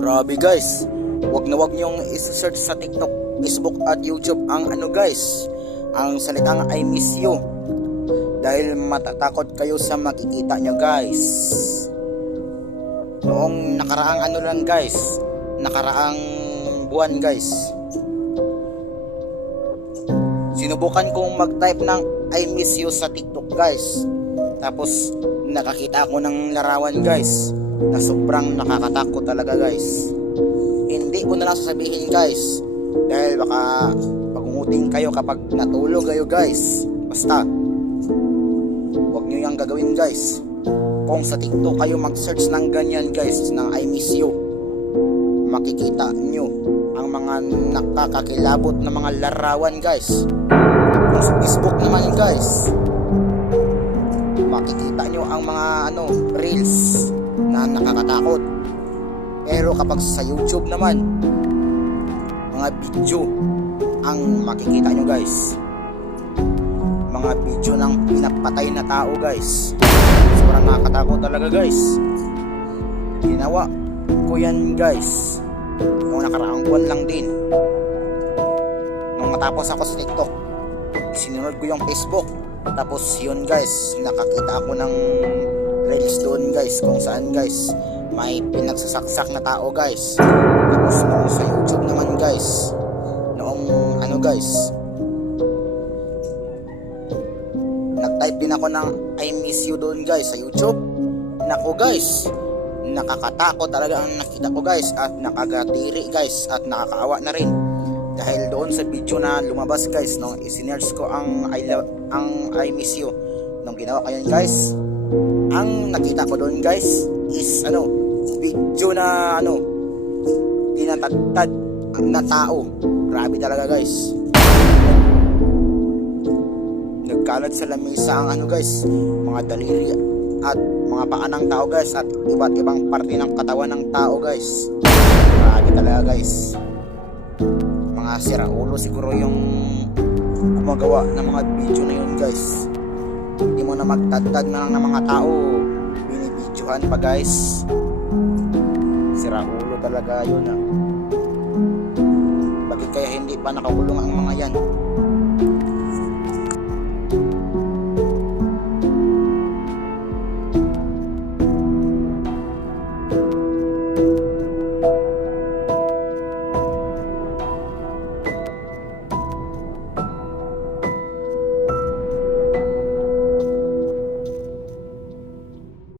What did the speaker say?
Grabe guys, wag na wag niyong i-search sa TikTok, Facebook at YouTube ang guys, ang salitang I miss you. Dahil matatakot kayo sa makikita nyo guys. Noong nakaraang lang guys, nakaraang buwan guys, sinubukan kong mag-type ng I miss you sa TikTok guys. Tapos nakakita ako ng larawan guys na sobrang nakakatakot talaga guys. Hindi ko na lang sasabihin guys, dahil baka pagungutin kayo kapag natulog kayo guys. Basta huwag nyo yung gagawin guys. Kung sa TikTok kayo mag-search ng ganyan guys, ng I miss you, makikita nyo ang mga nakakakilabot na mga larawan guys. Kung sa Facebook naman guys, makikita nyo ang mga reels na nakakatakot. Pero kapag sa YouTube naman, mga video ang makikita nyo guys. Mga video ng pinapatay na tao guys. Sobrang nakakatakot talaga guys. Ginawa ko yan guys nung nakaraang buwan lang din. Nung matapos ako sa TikTok, sinunod ko yung Facebook. Tapos yun guys, nakakita ako ng reels doon guys, kung saan guys may pinagsasaksak na tao guys. Tapos nung sa YouTube naman guys, noong guys, nag-type din ako ng I miss you doon guys sa YouTube. Nako guys, nakakatakot talaga ang nakita ko guys, at nakagatiri guys, at nakakaawa na rin. Dahil doon sa video na lumabas guys, nung isinearch ko ang I miss you, nung ginawa ko yun guys, ang nakita ko doon guys is video na tinatagtad na tao. Grabe talaga guys. Nagkalat sa lamesa ang guys, mga daliri at mga paa ng tao guys, at iba't ibang parte ng katawan ng tao guys. Grabe talaga guys. Mga siraulo siguro yung gumagawa ng mga video na yun guys. Hindi mo na magtagtag na lang ng mga tao, binibidyohan pa guys. Siraulo talaga yun. Bakit kaya hindi pa nakakulong ang mga yan?